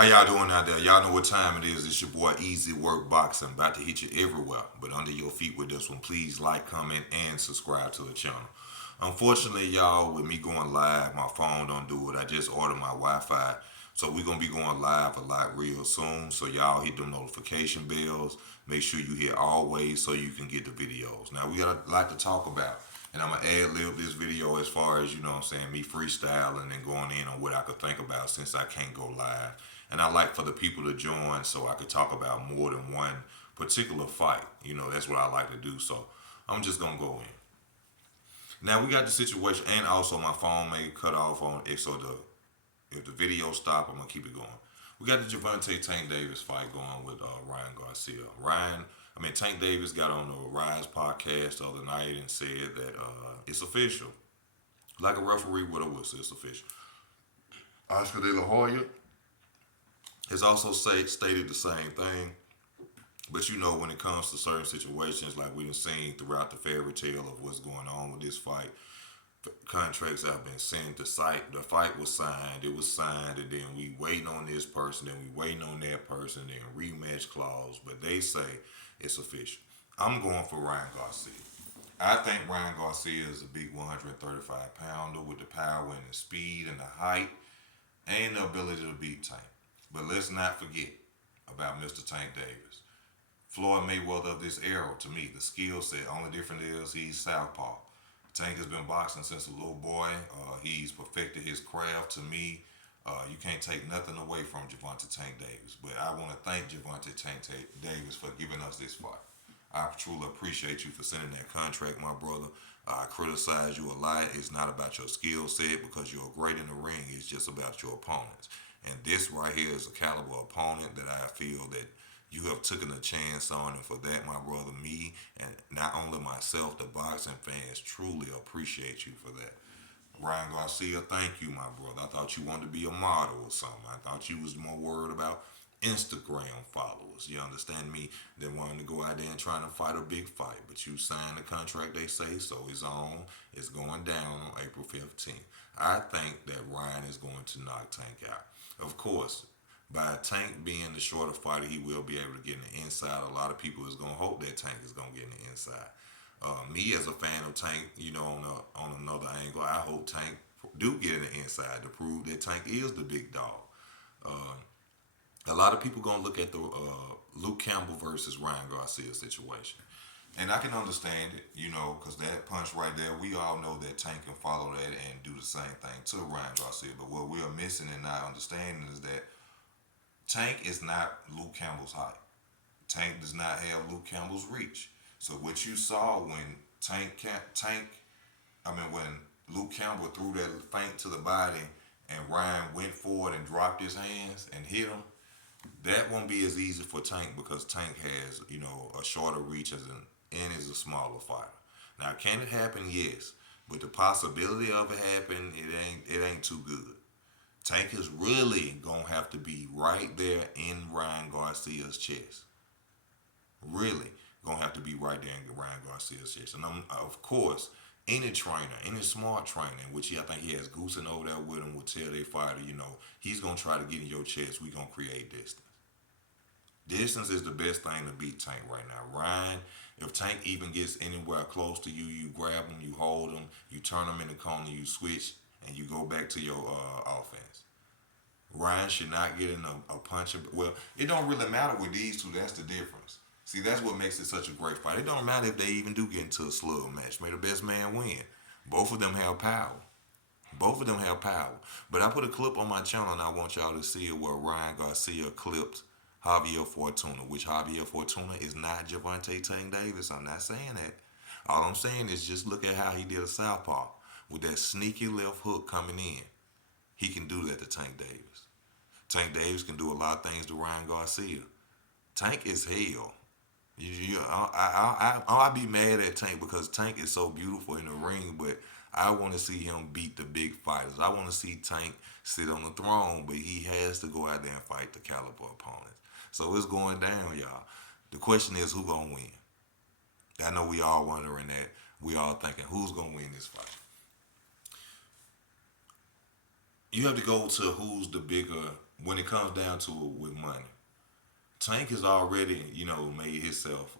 How y'all doing out there? Y'all know what time it is. It's your boy Easy Work Boxing. About to hit you everywhere, but under your feet with this one. Please like, comment, and subscribe to the channel. Unfortunately, y'all, with me going live, my phone don't do it. I just ordered my Wi-Fi. So we're going to be going live a lot real soon. So y'all hit them notification bells. Make sure you hit always so you can get the videos. Now, we got a lot to talk about. And I'm going to ad-lib this video as far as, you know what I'm saying, me freestyling and going in on what I could think about since I can't go live. And I like for the people to join so I could talk about more than one particular fight. You know, that's what I like to do. So I'm just going to go in. Now, we got the situation, and also my phone may cut off on it. So if the video stop, I'm going to keep it going. We got the Gervonta Tank Davis fight going with Ryan Garcia. Tank Davis got on the Rise podcast the other night and said that it's official. Like a referee with a whistle, it's official. Oscar De La Hoya has also stated the same thing. But you know, when it comes to certain situations, like we've seen throughout the fairy tale of what's going on with this fight, contracts have been sent. The fight was signed. It was signed, and then we waiting on this person, then we waiting on that person, then rematch clause. But they say it's official. I'm going for Ryan Garcia. I think Ryan Garcia is a big 135 pounder with the power and the speed and the height and the ability to beat Tank. But let's not forget about Mr. Tank Davis. Floyd Mayweather of this era, to me, the skill set. Only difference is he's southpaw. Tank has been boxing since a little boy. He's perfected his craft. To me, you can't take nothing away from Gervonta Tank Davis. But I want to thank Gervonta Tank Davis for giving us this fight. I truly appreciate you for sending that contract, my brother. I criticize you a lot. It's not about your skill set because you're great in the ring. It's just about your opponents. And this right here is a caliber opponent that I feel that you have taken a chance on. And for that, my brother, me, and not only myself, the boxing fans truly appreciate you for that. Ryan Garcia, thank you, my brother. I thought you wanted to be a model or something. I thought you was more worried about Instagram followers. You understand me? Than wanting to go out there and trying to fight a big fight. But you signed the contract, they say, so it's on. It's going down on April 15th. I think that Ryan is going to knock Tank out. Of course, by Tank being the shorter fighter, he will be able to get in the inside. A lot of people is going to hope that Tank is going to get in the inside. Me as a fan of Tank, you know, on another angle, I hope Tank do get in the inside to prove that Tank is the big dog. Uh, a lot of people gonna look at the Luke Campbell versus Ryan Garcia situation, and I can understand it, you know, because that punch right there, we all know that Tank can follow that and do the same thing to Ryan Garcia. But what we are missing and not understanding is that Tank is not Luke Campbell's height. Tank does not have Luke Campbell's reach. So what you saw when when Luke Campbell threw that feint to the body and Ryan went forward and dropped his hands and hit him, that won't be as easy for Tank because Tank has, you know, a shorter reach and is a smaller fighter. Now, can it happen? Yes, but the possibility of it happening, it ain't too good. Tank is really gonna have to be right there in Ryan Garcia's chest. Really gonna have to be right there in Ryan Garcia's chest. And of course, any trainer, any smart trainer, which I think he has Goosen over there with him, will tell their fighter, you know, he's gonna try to get in your chest. We gonna create distance. Distance is the best thing to beat Tank right now. Ryan, if Tank even gets anywhere close to you, you grab him, you hold him, you turn him in the corner, you switch, and you go back to your offense. Ryan should not get in a punch. Well, it don't really matter with these two. That's the difference. See, that's what makes it such a great fight. It don't matter if they even do get into a slug match. May the best man win. Both of them have power. Both of them have power. But I put a clip on my channel and I want y'all to see it where Ryan Garcia clipped Javier Fortuna, which Javier Fortuna is not Gervonta Tank Davis. I'm not saying that. All I'm saying is just look at how he did a southpaw with that sneaky left hook coming in. He can do that to Tank Davis. Tank Davis can do a lot of things to Ryan Garcia. Tank is hell. I'll be mad at Tank because Tank is so beautiful in the ring, but I want to see him beat the big fighters. I want to see Tank sit on the throne, but he has to go out there and fight the caliber opponents. So it's going down, y'all. The question is, who gonna win? I know we all wondering that. We all thinking, who's gonna win this fight? You have to go to who's the bigger when it comes down to it with money, Tank has already, made himself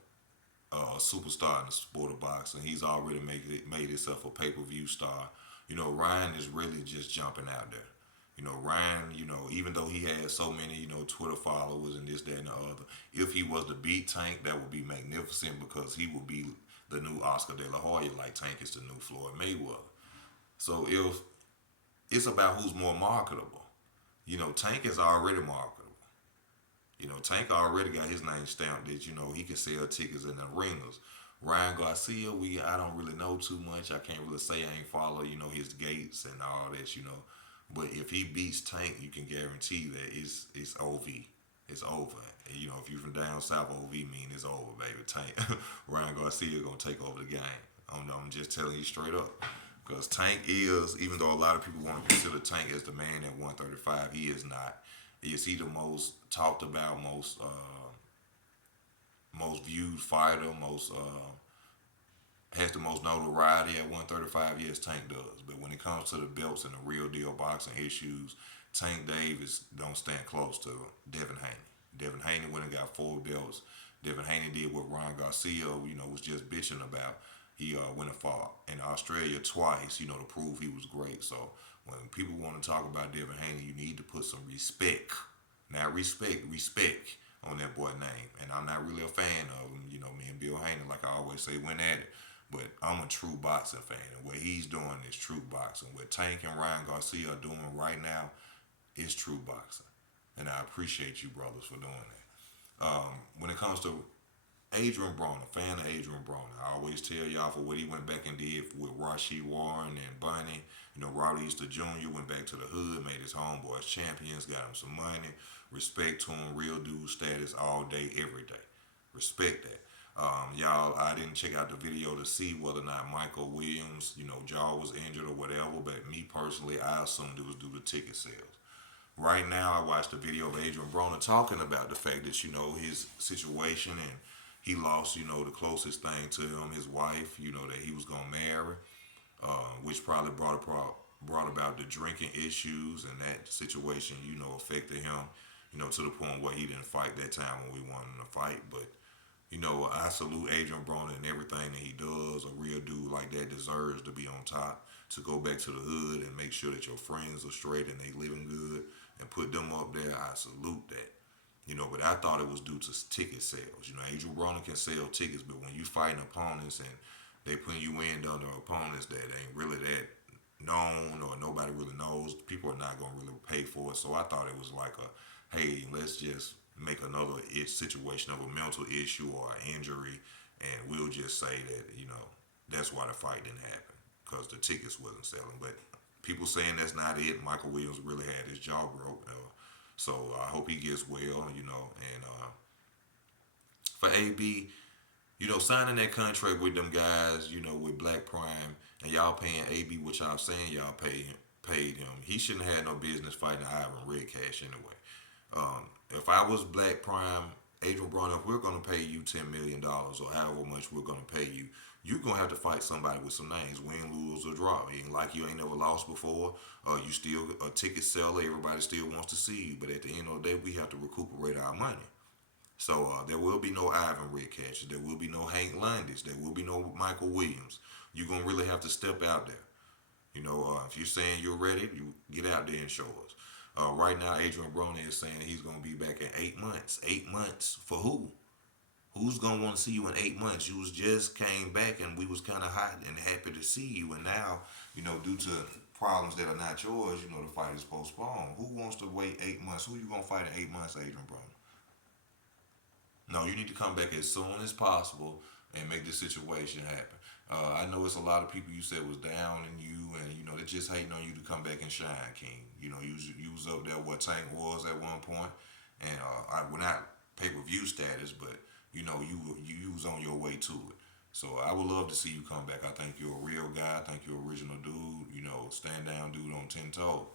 a superstar in the sport of boxing. He's already made himself a pay per view star. Ryan is really just jumping out there. Ryan, even though he has so many, Twitter followers and this, that, and the other, if he was to beat Tank, that would be magnificent because he would be the new Oscar De La Hoya, like Tank is the new Floyd Mayweather. So if it's about who's more marketable, Tank is already marketable. Tank already got his name stamped that he can sell tickets in the arenas. Ryan Garcia, I don't really know too much. I can't really say I ain't follow his gates and all that. But if he beats Tank, you can guarantee that it's OV. It's over. And, if you're from down south, OV mean it's over, baby. Tank Ryan Garcia gonna take over the game. I'm just telling you straight up. Because Tank is, even though a lot of people want to consider Tank as the man at 135, he is not. Is he the most talked about, most viewed fighter, most has the most notoriety at 135? Yes, Tank does. But when it comes to the belts and the real deal boxing issues, Tank Davis don't stand close to Devin Haney. Devin Haney went and got 4 belts. Devin Haney did what Ron Garcia, was just bitching about. He went and fought in Australia twice, to prove he was great. So when people want to talk about Devin Haney, you need to put some respect. Not respect on that boy name. And I'm not really a fan of him. Me and Bill Haney, like I always say, went at it. But I'm a true boxing fan. And what he's doing is true boxing. What Tank and Ryan Garcia are doing right now is true boxing. And I appreciate you brothers for doing that. When it comes to Adrien Broner, fan of Adrien Broner. I always tell y'all for what he went back and did with Rashid Warren and Bunny. Robert Easter Jr. went back to the hood, made his homeboys champions, got him some money. Respect to him, real dude status all day, every day. Respect that. Y'all, I didn't check out the video to see whether or not Michael Williams, jaw was injured or whatever, but me personally, I assumed it was due to ticket sales. Right now, I watched a video of Adrien Broner talking about the fact that, his situation and he lost, the closest thing to him, his wife, that he was going to marry, which probably brought about the drinking issues, and that situation, affected him, to the point where he didn't fight that time when we wanted him to fight. But, I salute Adrien Broner and everything that he does. A real dude like that deserves to be on top, to go back to the hood and make sure that your friends are straight and they living good and put them up there. I salute that. But I thought it was due to ticket sales. Adrien Broner can sell tickets, but when you fighting opponents and they putting you in under opponents that ain't really that known or nobody really knows, people are not going to really pay for it. So I thought it was like hey, let's just make another situation of a mental issue or an injury, and we'll just say that, that's why the fight didn't happen, because the tickets wasn't selling. But people saying that's not it. Michael Williams really had his jaw broke. So I hope he gets well, and for AB, signing that contract with them guys, with Black Prime, and y'all paying AB what y'all saying y'all paid him. He shouldn't have had no business fighting Ivan Redcash anyway. If I was Black Prime, Adrien Broner, if we're gonna pay you $10 million or however much we're gonna pay you, you're gonna have to fight somebody with some names, win, lose, or draw. It ain't like you ain't never lost before. You still a ticket seller. Everybody still wants to see you, but at the end of the day, we have to recuperate our money. So there will be no Ivan Redcatcher. There will be no Hank Landis. There will be no Michael Williams. You're gonna really have to step out there. If you're saying you're ready, you get out there and show us. Right now, Adrien Broner is saying he's going to be back in 8 months. 8 months for who? Who's going to want to see you in 8 months? You was just came back and we was kind of hot and happy to see you. And now, due to problems that are not yours, the fight is postponed. Who wants to wait 8 months? Who you going to fight in 8 months, Adrien Broner? No, you need to come back as soon as possible and make this situation happen. I know it's a lot of people you said was down in you, and they're just hating on you to come back and shine, King. You was up there what Tank was at one point, and we're not pay per view status, but you was on your way to it. So I would love to see you come back. I think you're a real guy. I think you're a original dude. Stand down dude on 10 toes.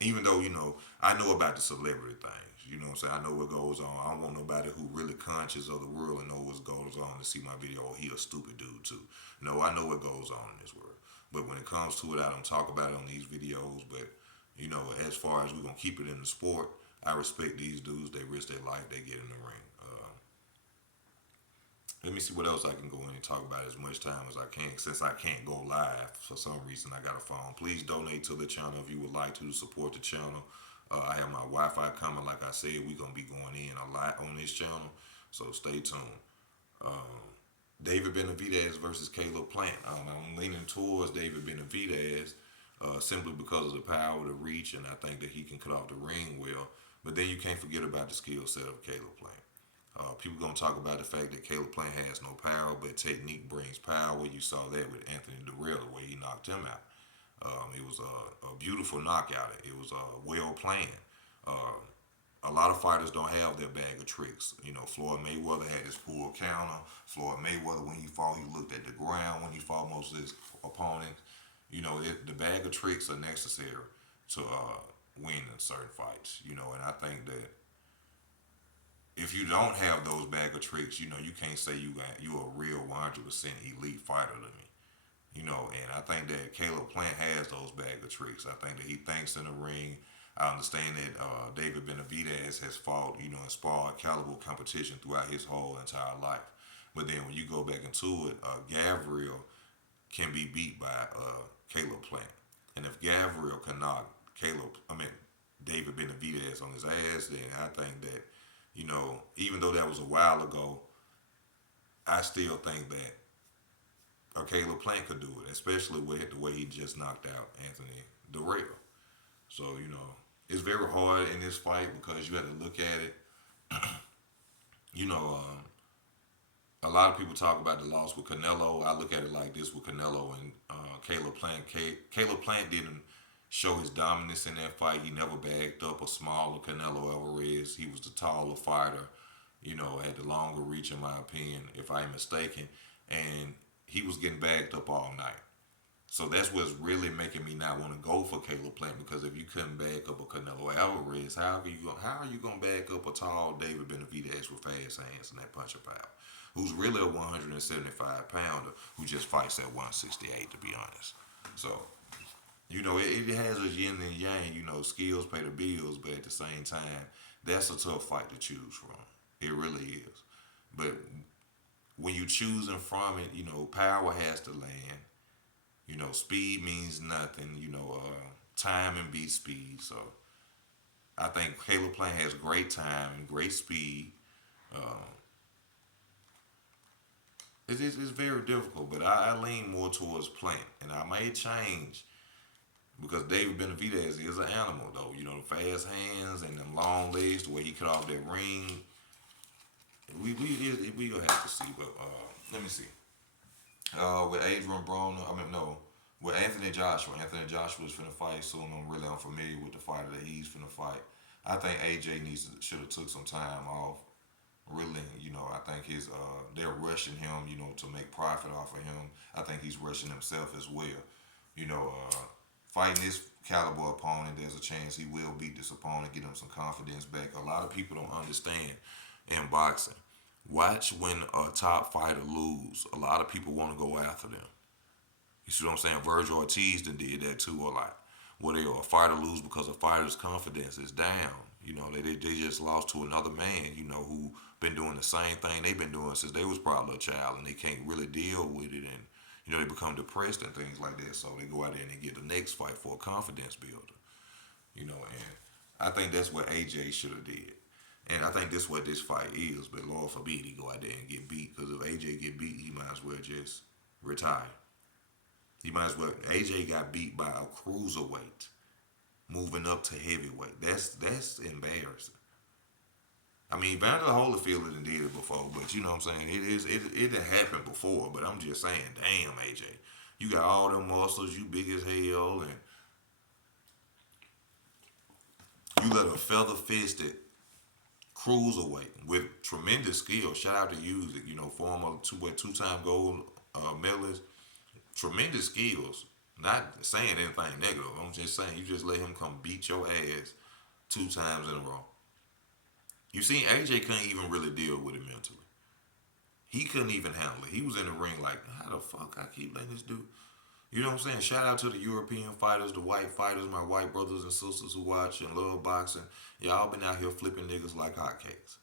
Even though I know about the celebrity things. What I'm saying? I know what goes on. I don't want nobody who really conscious of the world and know what goes on to see my video. Oh, he a stupid dude too. No, I know what goes on in this world. But when it comes to it, I don't talk about it on these videos. But You know, as far as we're gonna keep it in the sport, I respect these dudes. They risk their life. They get in the ring. Let me see what else I can go in and talk about as much time as I can. Since I can't go live for some reason, I got a phone. Please donate to the channel if you would like to support the channel. I have my Wi-Fi coming. Like I said, we're gonna be going in a lot on this channel, so stay tuned. Um, David Benavidez versus Caleb Plant. I'm leaning towards David Benavidez simply because of the power, the reach, and I think that he can cut off the ring well. But then you can't forget about the skill set of Caleb Plant. People gonna talk about the fact that Caleb Plant has no power, but technique brings power. You saw that with Anthony Durrell, where he knocked him out. It was a beautiful knockout. It was well planned. Uh, a lot of fighters don't have their bag of tricks. You know, Floyd Mayweather had his full counter. Floyd Mayweather, when he fought, he looked at the ground when he fought most of his opponents. You know, the bag of tricks are necessary to win in certain fights. You know, and I think that if you don't have those bag of tricks, you know, you can't say you're a real 100% elite fighter to me. You know, and I think that Caleb Plant has those bag of tricks. I think that he thinks in the ring. I understand that David Benavidez has fought, you know, and sparred caliber competition throughout his whole entire life. But then when you go back into it, Gabriel can be beat by Caleb Plant. And if Gabriel can knock David Benavidez on his ass, then I think that, you know, even though that was a while ago, I still think that Caleb Plant could do it, especially with the way he just knocked out Anthony Durrell. So, you know, it's very hard in this fight because you have to look at it. You know, a lot of people talk about the loss with Canelo. I look at it like this with Canelo and Caleb Plant. Caleb Plant didn't show his dominance in that fight. He never backed up a smaller Canelo Alvarez. He was the taller fighter, you know, had the longer reach, in my opinion, if I'm mistaken. And he was getting backed up all night. So that's what's really making me not want to go for Caleb Plant, because if you couldn't back up a Canelo Alvarez, how are you gonna back up a tall David Benavidez with fast hands and that puncher power, who's really a 175 pounder who just fights at 168, to be honest. So, you know, it has a yin and yang. You know, skills pay the bills, but at the same time, that's a tough fight to choose from. It really is. But when you choosing from it, you know, power has to land. You know, speed means nothing. You know, timing beats speed. So I think Caleb Plant has great time and great speed. Um, it's very difficult, but I lean more towards Plant, and I may change because David Benavidez is an animal, though. You know, the fast hands and them long legs, the way he cut off that ring. We will have to see, but let me see. With Adrien Broner, with Anthony Joshua. Anthony Joshua is finna fight soon. I'm really unfamiliar with the fighter that he's finna fight. I think AJ should have took some time off. Really, you know, I think they're rushing him, you know, to make profit off of him. I think he's rushing himself as well. You know, fighting this caliber opponent, there's a chance he will beat this opponent, get him some confidence back. A lot of people don't understand in boxing. Watch when a top fighter lose. A lot of people want to go after them. You see what I'm saying? Virgil Ortiz did that too a lot. Where a fighter lose because a fighter's confidence is down. You know, they just lost to another man, you know, who been doing the same thing they've been doing since they was probably a child, and they can't really deal with it, and you know, they become depressed and things like that. So they go out there and they get the next fight for a confidence builder. You know, and I think that's what AJ should have did. And I think that's what this fight is. But Lord forbid he go out there and get beat. Because if AJ get beat, he might as well just retire. He might as well. AJ got beat by a cruiserweight, moving up to heavyweight. That's embarrassing. I mean, Vander Holyfield did it before, but you know what I'm saying. It done happened before. But I'm just saying, damn AJ, you got all them muscles, you big as hell, and you let a feather fisted cruiserweight with tremendous skill. Shout out to you, you know, former two-time gold medalist. Tremendous skills. Not saying anything negative. I'm just saying you just let him come beat your ass 2 times in a row. You see, AJ couldn't even really deal with it mentally. He couldn't even handle it. He was in the ring like, how the fuck I keep letting this dude? You know what I'm saying? Shout out to the European fighters, the white fighters, my white brothers and sisters who watch and love boxing. Y'all been out here flipping niggas like hotcakes.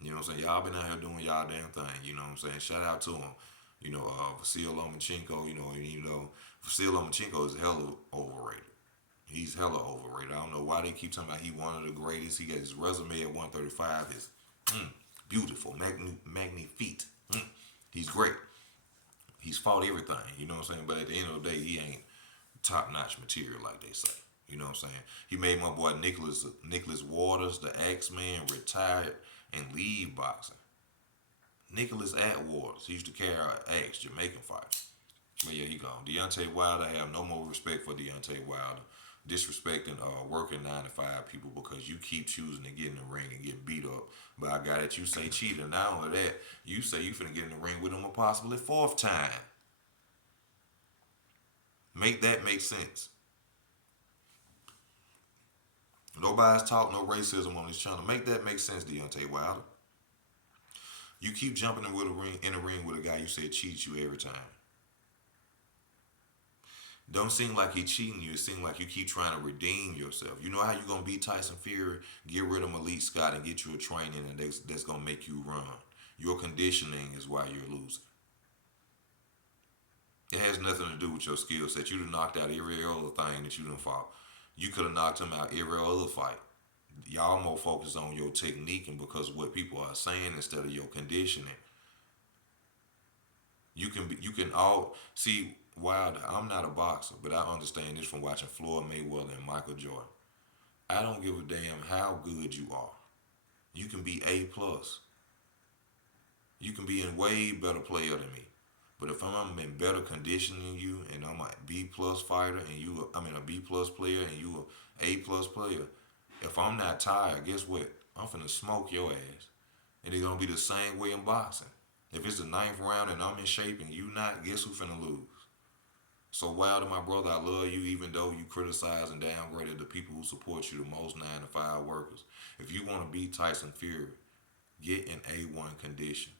You know what I'm saying? Y'all been out here doing y'all damn thing. You know what I'm saying? Shout out to them. Vasil Lomachenko, Vasil Lomachenko is hella overrated. He's hella overrated. I don't know why they keep talking about he one of the greatest. He got his resume at 135 is beautiful, magnifique. He's great. He's fought everything. You know what I'm saying? But at the end of the day, he ain't top notch material like they say. You know what I'm saying? He made my boy Nicholas Waters, the Axeman, retired and leave boxing. Nicholas Atwaters, he used to carry our axe, Jamaican fighter. But yeah, he gone. Deontay Wilder, I have no more respect for Deontay Wilder. Disrespecting working 9 to 5 people because you keep choosing to get in the ring and get beat up by a guy that you say cheated. Not only that, you say you finna get in the ring with him a possibly fourth time. Make that make sense. Nobody's talk no racism on this channel. Make that make sense, Deontay Wilder. You keep jumping in the ring with a guy you said cheats you every time. Don't seem like he cheating you. It seems like you keep trying to redeem yourself. You know how you gonna beat Tyson Fury, get rid of Malik Scott, and get you a training, and that's gonna make you run. Your conditioning is why you're losing. It has nothing to do with your skill set. You done knocked out every other thing that you done fought. You could have knocked him out every other fight. Y'all more focused on your technique and because of what people are saying instead of your conditioning. You can all see. Wilder, I'm not a boxer, but I understand this from watching Floyd Mayweather and Michael Jordan. I don't give a damn how good you are. You can be A plus. You can be a way better player than me. But if I'm in better condition than you and I'm a B plus fighter and a B plus player and you a A plus player, if I'm not tired, guess what? I'm finna smoke your ass. And it's gonna be the same way in boxing. If it's the 9th round and I'm in shape and you not, guess who finna lose? So Wilder, my brother, I love you even though you criticize and downgraded the people who support you the most 9 to 5 workers. If you want to beat Tyson Fury, get in A1 condition.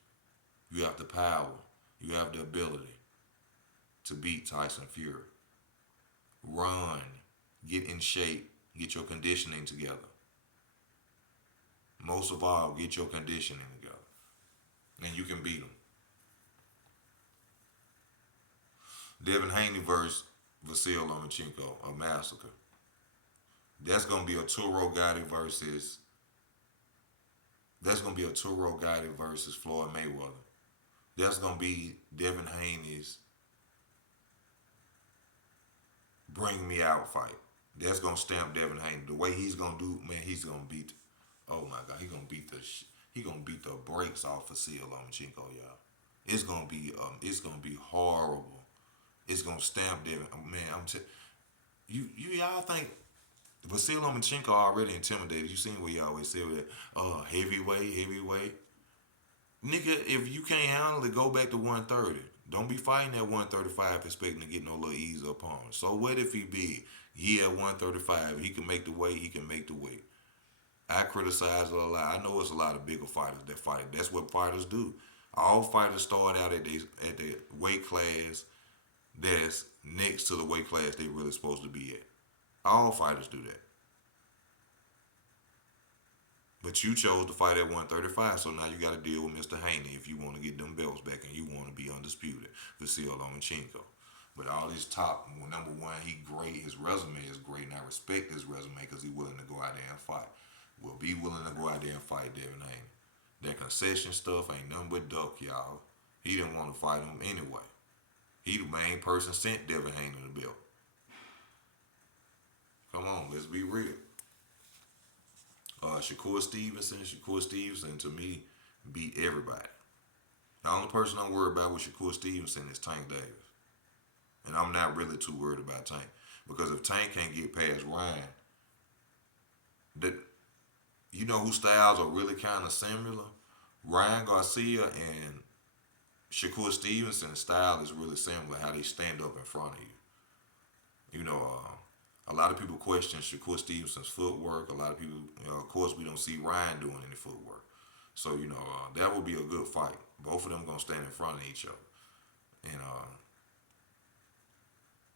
You have the power. You have the ability to beat Tyson Fury. Run. Get in shape. Get your conditioning together. Most of all, get your conditioning together. And you can beat him. Devin Haney versus Vasil Lomachenko, a massacre. That's gonna be a Turo Gotti versus. That's gonna be a Turo Gotti versus Floyd Mayweather. That's gonna be Devin Haney's bring me out fight. That's gonna stamp Devin Haney. The way he's gonna do, man, he's gonna beat. Oh my God, he gonna beat the brakes off Vasil Lomachenko, y'all. It's gonna be horrible. It's gonna stamp Devin. Man, y'all think Vasil Lomachenko already intimidated? You seen what he always said with that heavyweight. Nigga, if you can't handle it, go back to 130. Don't be fighting at 135 expecting to get no little ease up on. So what if he big? He at 135. He can make the weight. He can make the weight. I criticize it a lot. I know it's a lot of bigger fighters that fight. That's what fighters do. All fighters start out at the weight class that's next to the weight class they really supposed to be at. All fighters do that. But you chose to fight at 135, so now you got to deal with Mr. Haney if you want to get them belts back and you want to be undisputed. Vasil Lomachenko. But all this top, number one, he great. His resume is great, and I respect his resume because he's willing to go out there and fight. Will be willing to go out there and fight Devin Haney. That concession stuff ain't nothing but duck, y'all. He didn't want to fight him anyway. He the main person sent Devin Haney the belt. Come on, let's be real. Shakur Stevenson to me beat everybody. The only person I'm worried about with Shakur Stevenson is Tank Davis. And I'm not really too worried about Tank. Because if Tank can't get past Ryan, that you know whose styles are really kind of similar? Ryan Garcia and Shakur Stevenson's style is really similar, how they stand up in front of you. A lot of people question Shakur Stevenson's footwork. A lot of people, of course, we don't see Ryan doing any footwork. So, that would be a good fight. Both of them going to stand in front of each other. And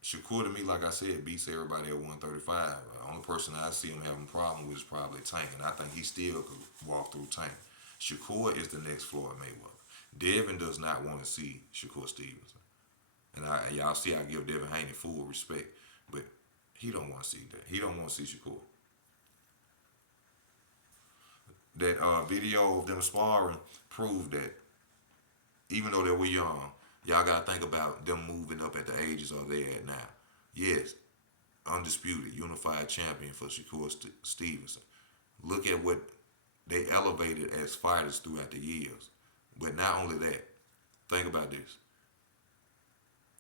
Shakur to me, like I said, beats everybody at 135. The only person I see him having a problem with is probably Tank, and I think he still could walk through Tank. Shakur is the next Floyd Mayweather. Devin does not want to see Shakur Stevenson, and y'all see I give Devin Haney full respect, but he don't want to see that. He don't want to see Shakur. That video of them sparring proved that even though they were young, y'all gotta think about them moving up at the ages of they at now. Yes, undisputed, unified champion for Shakur Stevenson. Look at what they elevated as fighters throughout the years. But not only that, think about this.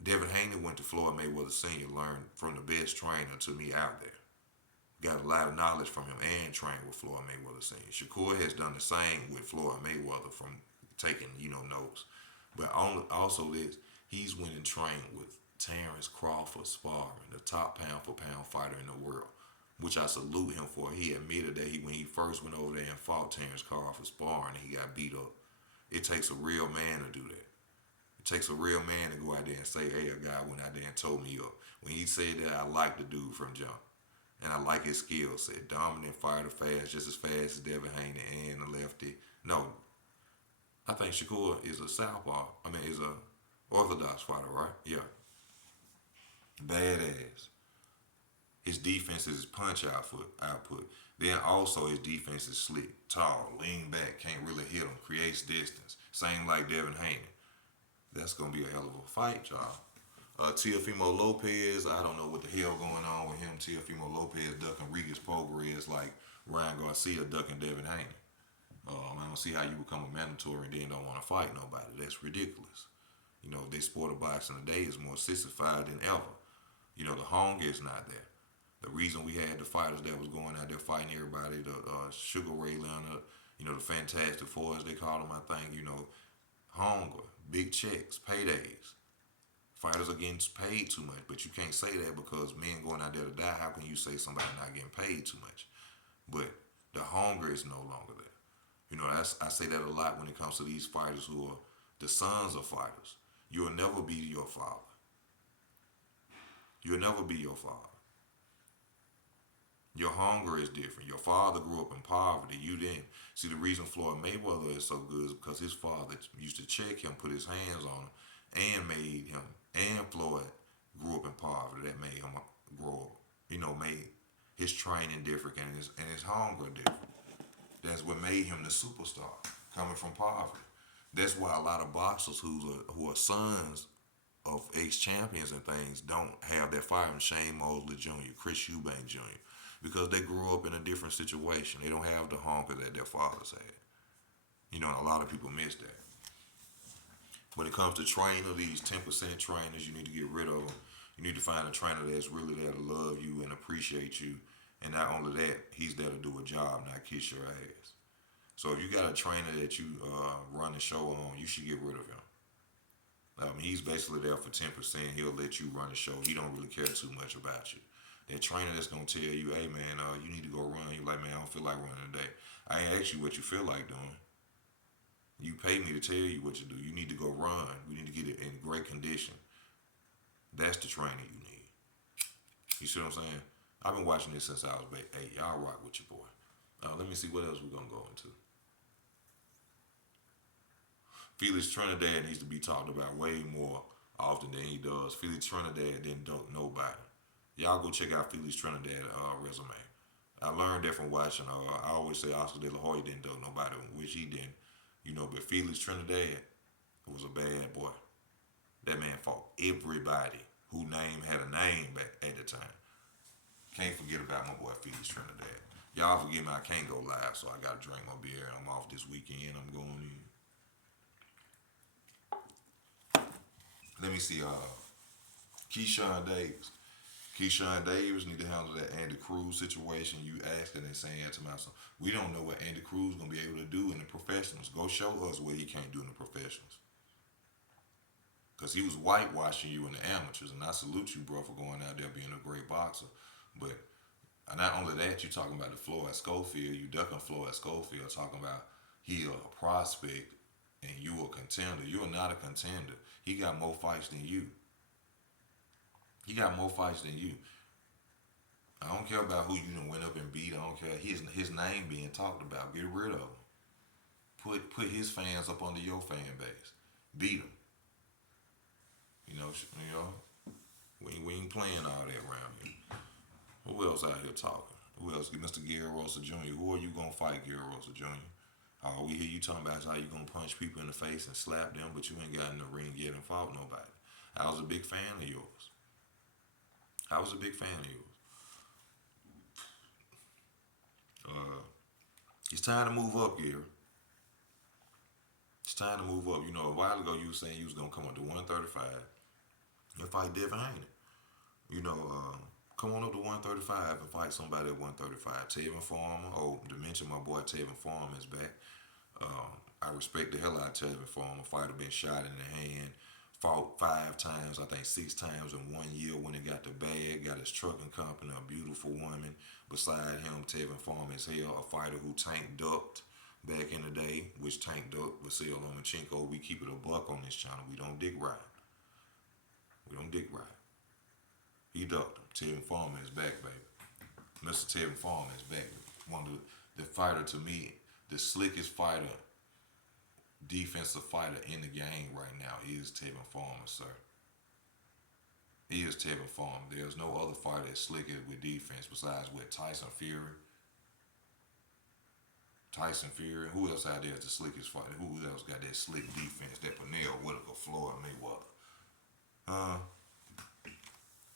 Devin Haney went to Floyd Mayweather Sr., learned from the best trainer to me out there. Got a lot of knowledge from him and trained with Floyd Mayweather Sr. Shakur has done the same with Floyd Mayweather from taking, notes. But also this, he's went and trained with Terrence Crawford sparring, the top pound for pound fighter in the world, which I salute him for. He admitted that when he first went over there and fought Terrence Crawford sparring, he got beat up. It takes a real man to do that. It takes a real man to go out there and say, hey, a guy went out there and told me up. When he said that, I like the dude from jump. And I like his skill set. Dominant fighter, fast, just as fast as Devin Haney and a lefty. No, I think Shakur is a southpaw. Is a orthodox fighter, right? Yeah. Badass. His defense is his punch output. Then also his defense is slick, tall, lean back, can't really hit him, creates distance. Same like Devin Haney. That's gonna be a hell of a fight, y'all. Teofimo Lopez, I don't know what the hell going on with him. Teofimo Lopez ducking Regis Prograis like Ryan Garcia ducking Devin Haney. I don't see how you become a mandatory and then don't want to fight nobody. That's ridiculous. This sport of boxing today is more sissified than ever. The hunger is not there. The reason we had the fighters that was going out there fighting everybody, the Sugar Ray Leonard, the Fantastic Four, as they call them, I think, hunger, big checks, paydays. Fighters are getting paid too much, but you can't say that because men going out there to die. How can you say somebody not getting paid too much? But the hunger is no longer there. I say that a lot when it comes to these fighters who are the sons of fighters. You'll never be your father. You'll never be your father. Your hunger is different. Your father grew up in poverty. You didn't. See, the reason Floyd Mayweather is so good is because his father used to check him, put his hands on him, and made him. And Floyd grew up in poverty. That made him grow up. Made his training different and his hunger different. That's what made him the superstar, coming from poverty. That's why a lot of boxers who are sons of ex-champions and things don't have that fire. Shane Mosley Jr., Chris Eubank Jr., because they grew up in a different situation. They don't have the hunger that their fathers had. And a lot of people miss that. When it comes to training these 10% trainers, you need to get rid of them. You need to find a trainer that's really there to love you and appreciate you. And not only that, he's there to do a job, not kiss your ass. So if you got a trainer that you run the show on, you should get rid of him. He's basically there for 10%. He'll let you run the show. He don't really care too much about you. That trainer that's going to tell you, hey, man, you need to go run. You're like, man, I don't feel like running today. I ain't asked you what you feel like doing. You pay me to tell you what to do. You need to go run. We need to get it in great condition. That's the training you need. You see what I'm saying? I've been watching this since I was back. Hey, y'all rock with your boy. Let me see what else we're going to go into. Felix Trinidad needs to be talked about way more often than he does. Felix Trinidad didn't dunk nobody. Y'all go check out Felix Trinidad resume. I learned that from watching. I always say Oscar De La Hoya didn't dunk nobody, which he didn't. But Felix Trinidad was a bad boy. That man fought everybody who had a name back at the time. Can't forget about my boy Felix Trinidad. Y'all forgive me, I can't go live, so I gotta drink my beer. I'm off this weekend. I'm going in. Let me see. Keyshawn Davis. Keyshawn Davis need to handle that Andy Cruz situation. You asking and saying to myself, we don't know what Andy Cruz gonna be able to do in the professionals. Go show us what he can't do in the professionals. Because he was whitewashing you in the amateurs, and I salute you, bro, for going out there being a great boxer. But not only that, you talking about the Floyd Schofield, you ducking Floyd Schofield, talking about he a prospect and you a contender. You are not a contender. He got more fights than you. He got more fights than you. I don't care about who you done went up and beat. I don't care. His name being talked about. Get rid of him. Put his fans up under your fan base. Beat him. We ain't playing all that around here. Who else out here talking? Who else? Mr. Garcia Jr. Who are you gonna fight, Garcia Jr.? All we hear you talking about is how you gonna punch people in the face and slap them, but you ain't got in the ring yet and fought nobody. I was a big fan of yours. I was a big fan of yours. Uh, it's time to move up, Gary. It's time to move up. A while ago you were saying you was gonna come up to 135 and fight Devin Haney. Come on up to 135 and fight somebody at 135. Tevin Farmer. Oh, to mention my boy Tevin Farmer is back. I respect the hell out of Tevin Farmer. Fighter been shot in the hand. Fought 5 times, I think 6 times in 1 year when he got the bag. Got his trucking company, a beautiful woman. Beside him, Tevin Farmer is hell, a fighter who tank ducked back in the day, which tank ducked Vasil Lomachenko. We keep it a buck on this channel. We don't dick ride. We don't dick ride. He ducked him. Tevin Farmer is back, baby. Mr. Tevin Farmer is back. One of the fighter, to me, the slickest fighter, defensive fighter in the game right now is Tevin Farmer, sir. He is Tevin Farmer. There's no other fighter that's slicker with defense besides with Tyson Fury. Who else out there is the slickest fighter? Who else got that slick defense? That Pernell Whitaker, Floyd Mayweather.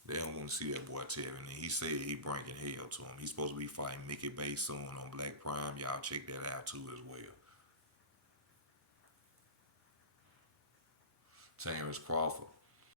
They don't want to see that boy Tevin. And he said he bringing hell to him. He's supposed to be fighting Mickey Bay soon on Black Prime. Y'all check that out too as well. Terrence Crawford.